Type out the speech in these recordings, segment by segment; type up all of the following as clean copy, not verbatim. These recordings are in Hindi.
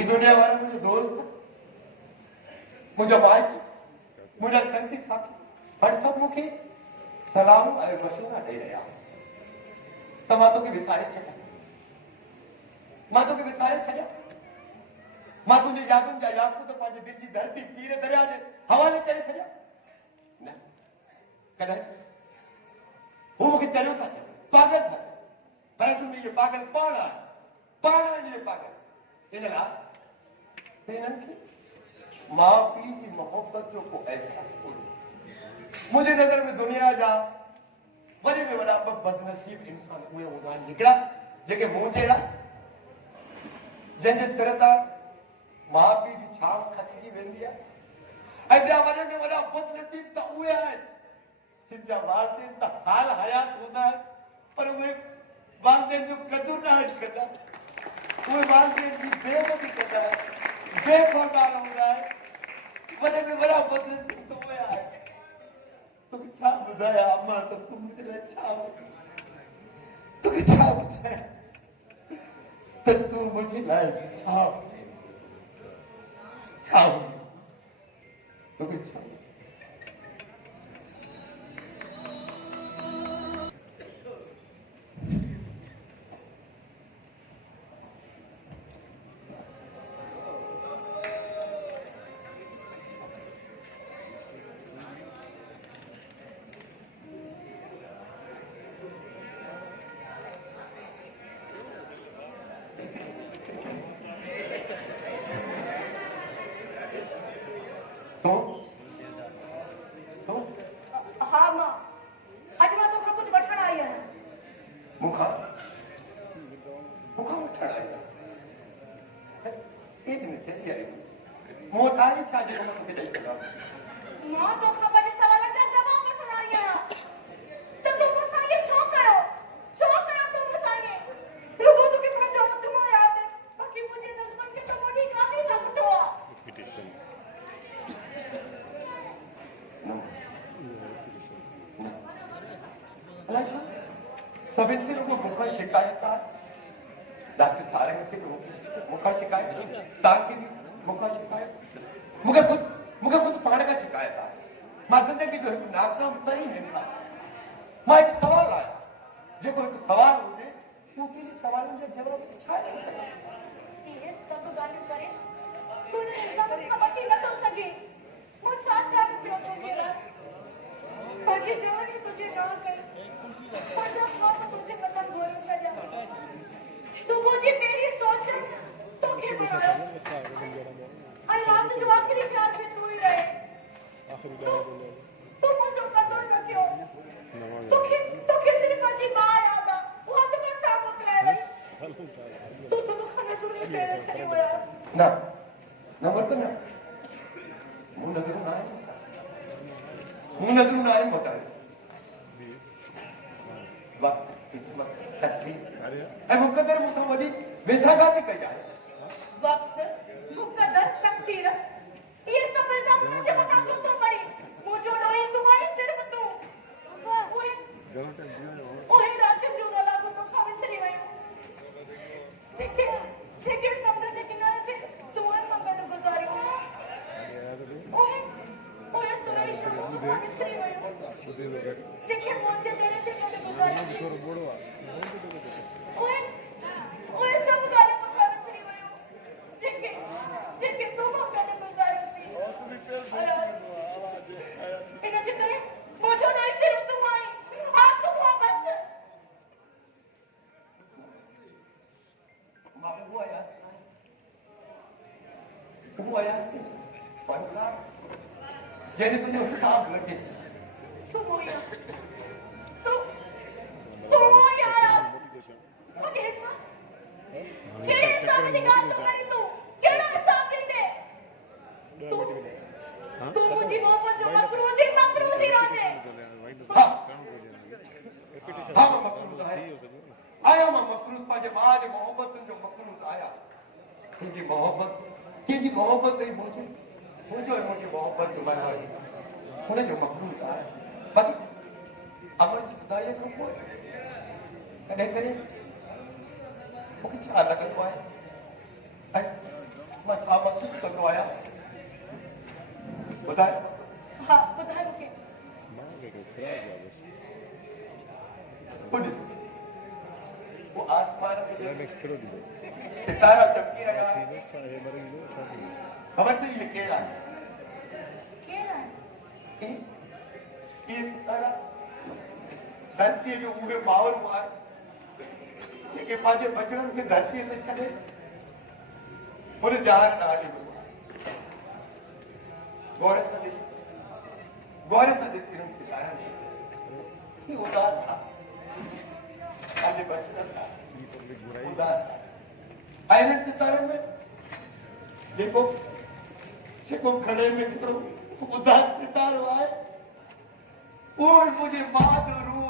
ही दुनिया वारा मुझे दोस्त मुझे भाई मुझे संगी साथी हर सब मुखे सलाम ऐं मशवरा दे रहा तो मां तोखे विसारे छॾिया मां तुंहिंजी यादुनि जा याकूत पंहिंजे दिलि जी धरती चीर दरिया जे हवाले करे छॾिया न कॾहिं हू मूंखे चरियो था चवनि पागल था पर असुल में इहे पागल पाण आहे पागल इन लाइ हिननि खे माउ पीउ जी मोहबत जो को अहसासु कोन्हे मुंहिंजी नज़र में दुनिया जा वॾे में वॾा बदनसीब इंसान उहे हूंदा आहिनि हिकिड़ा जेके मूं जहिड़ा जंहिंजे सिर तां माउ पीउ जी छांव खसिजी वेंदी आहे ऐं ॿिया वॾे में वॾा बदनसीब त उहे आहिनि जिन जा वालदेन त हाल हयात हूंदा आहिनि पर उहे वालदेन जो क़दुरु न आहिनि कंदा उहे वालदेन जी बेइज़ती कंदा आहिनि बेफ़रमान हूंदा आहिनि वॾे में वॾा बदनसीब त उहे आहिनि तोखे छा ॿुधायां अम्मा त तूं मुंहिंजे लाइ तोखे छा ॿुधायां त तूं मुंहिंजे लाइ छा तोखे छा सभिनि खे रुगो मूंखां शिकायत आहे डॉक्टर सारंग खे मूंखां शिकायत तव्हांखे बि मूंखां शिकायत मूंखे ख़ुदि पाण खां शिकायत आहे मां ज़िंदगी जो हिकु नाकाम तरीन इंसान मां हिकु सवाल आहियां जेको हिकु सवाल हुजे उहो कहिड़े सवालनि जा जवाब छा ॾेई सघां इहे सभु ॻाल्हियूं करे तूं इंसान खां बची नथो सघे मूं छा पियो तोखे पंहिंजी जवानी तुंहिंजे न कई पंहिंजो ख़ौफ़ तुंहिंजे मथां घोरे छॾिया तूं मुंहिंजी पहिरीं सोच तोखे बणायो ऐं राति जो आख़िरी ख़्याल में तूं ई रहे तूं मुंहिंजो क़दुरु न कयो तोखे सिर्फ़ पंहिंजी माउ यादि आहे उहा तोखे छा मोकिलाए वई तूं त मूंखां नज़र में टेड़े छॾे वियासीं न वरत न मूं नज़रूं न आहिनि मोटाए वक्त किस्मत तकदीर ऐं मुक़दर मूंसां वॾी बेसागा थी कई आहे वक्त मुक़दर तकदीर इहे सभु इल्ज़ाम मुंहिंजे मथां छो थो पड़ी मुंहिंजो ॾोही तूं आहीं सिर्फ़ तूं उहे रातियुनि जूं ॻाल्हियूं तोखां विसरी वयूं जेके समुंड जे किनारे ते तूं ऐं मां गॾु गुज़ारियूं उहे सुरेश तोखां विसरी वयूं जेके मुंहिंजे ॾेरे ते गॾु गुज़ारियूं उहे सभु ॻाल्हियूं तोखां विसरी वयूं जेके तूं मूं गॾु गुज़ारियूं इन जे करे मुंहिंजो ॾोही सिर्फ़ तूं आहीं तूं खां बस मां उहो आयासीं फनकार जंहिंने तुंहिंजो हिसाब लॻे तूं मोया तूं मोया अॻे कहिड़े हिसाब जी ॻाल्हि थो करीं तूं कहिड़ो हिसाब ॾींदे तूं मुंहिंजी मोहबत जो मकरूज़ थी रहंदे हा मां मकरूज़ आहियां मां मकरूज़ पंहिंजे माउ जे मोहबतुनि जो मकरूज़ आहियां तुंहिंजी मोहबत ई मुंहिंजो ऐं मुंहिंजी मोहबत जो महिरबानी हुनजो मकरूज़ आहे बाक़ी अमर जी खुदाईअ खां पोइ कॾहिं मूंखे छा लॻंदो आहे ऐं मां छा महसूस कंदो आहियां ॿुधायो हाँ ॿुधायो मूंखे ॿुध वो आसमान में जो सितारा चमकी रहा है खबर नहीं ये केरु आहे केरु आहे ये सितारा धरतीअ जो उहे माहौल आहे जेके पंहिंजे बचड़नि खे धरतीअ ते छॾे हुन जहान ॾांहुं हली वियो आहे गौर सां ॾिस हिननि सितारनि खे ही उदास आहे पंहिंजे बचड़नि लाइ उदास आहे ऐं हिननि सितारनि में जेको घणे में हिकिड़ो उदास सितारो आहे उहो मुंहिंजे माउ जो रूह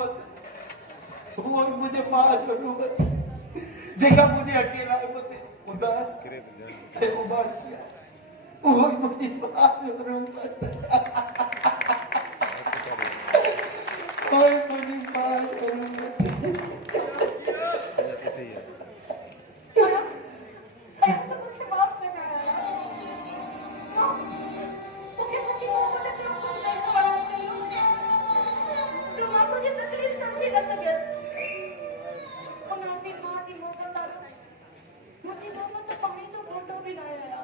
उहो मुंहिंजे माउ जो रूह जेका मुंहिंजे अकेला मथे उदास ऐं उबारती आहे उहो मुंहिंजी माउ जो रूह ओए मुंहिंजी माउ जो रूह मूंखे माफ़ कजाया मूंखे मुंहिंजी मोहबत जो ख़ुदि न सवाल चयो जो मां तुंहिंजी तकलीफ़ सम्झी न सघियसि उन हसीन मां जी मोहबत वारो मुंहिंजी मोहबत पाणी जो घोटो बि न आया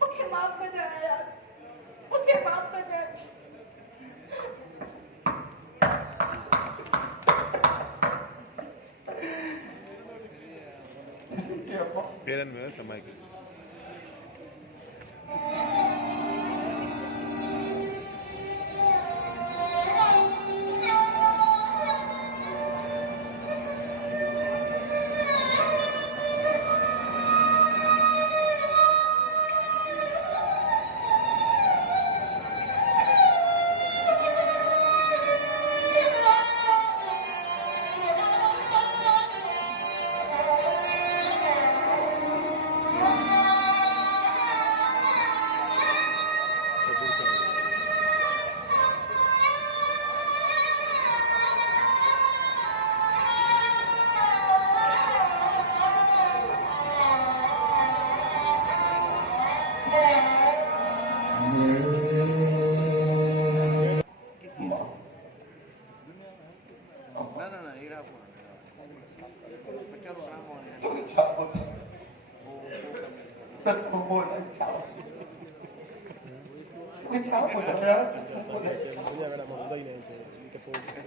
मूंखे माफ़ कजाया मूंखे माफ़ कजाया पेरनि में समाए करे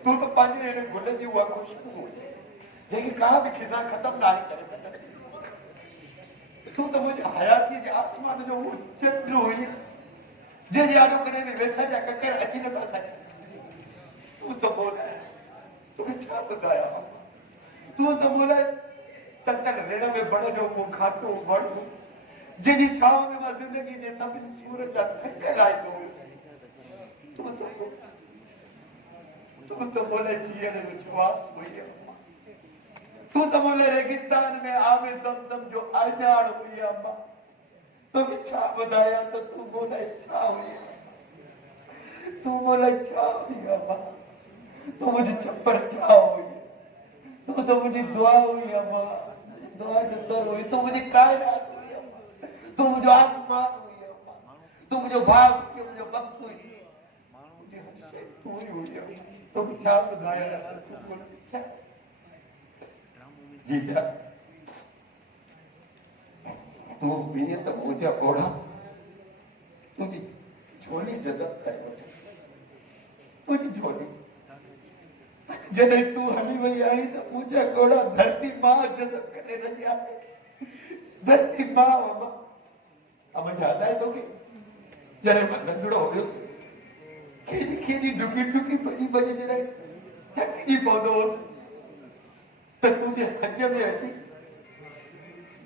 तू तो पंहिंजे हिन गुल जी उहा खुशबू जेकी का बि खिसा ख़तम न करे सघंदी तू तो मुंहिंजी हयाती जे आसमान जो उहो चंड हुई जंहिंजे आॾो कॾहिं बि वेसर जा ककर अची नथा सघनि तू त ॿोलाए तोखे छा ॿुधायां तू त ॿोलाए ततल ऋण में बण जो उहो खाटो वण जंहिंजी छांव में मां ज़िंदगी जे सभिनी सूर जा थक लाहींदो हुयुसि तू त मोले जीअण में जुआस हुई तू त मोले रेगिस्तान में आबे ज़मज़म जो आजाड़ हुई अम्मा तोखे छा ॿुधायां त तू मोले छा हुई तू मोले छा हुई अम्मा तू मुंहिंजी छप्पर छा हुई तू त मुंहिंजी दुआ हुई अम्मा दुआ जो दर हुई तू मुंहिंजी काइनात हुई अम्मा तू मुंहिंजो आसमान हुई अम्मा तू मुंहिंजो भाग हुई मुंहिंजो वक़्तु हुई तू ही हुई तो छा ॿुधायां जी जा तू हीअं त मुंहिंजा ओढ़ा तुंहिंजी झोली जज़ब करे वठे तुंहिंजी झोली जॾहिं तू हली वई आई त मुंहिंजा घोड़ा धरती मां जज़ब करे रहिया धरती मां अब याद आहे तोखे जॾहिं मां नंढड़ो हुयुसि खेॾी खेॾी डुकी डुकी भॼी भॼी जॾहिं थकिजी पवंदो हुउसि त तुंहिंजे हज में अची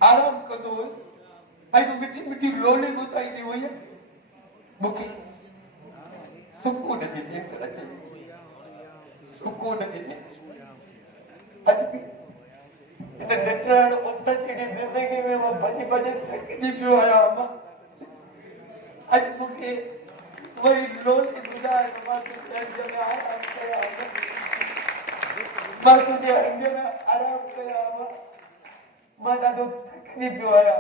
आराम कंदो हुयुसि ऐं तूं मिठी मिठी लोली ॿुधाईंदी हुई मूंखे सुकून जी निंड अचे सुकून जी निंड अॼु बि हिन निटण उस जहिड़ी ज़िंदगी में मां भॼी भॼी थकिजी पियो आहियां अम्मा अॼु मूंखे वरी लोली ॿुधाए त मां तुंहिंजे हज में आराम कयां मां तुंहिंजे हज में आराम आराम कया मां ॾाढो थकिजी पियो आहियां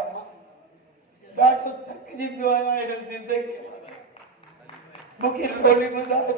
ॾाढो थकिजी पियो आहियां हिन ज़िंदगीअ मां मूंखे रोली ॿुधाए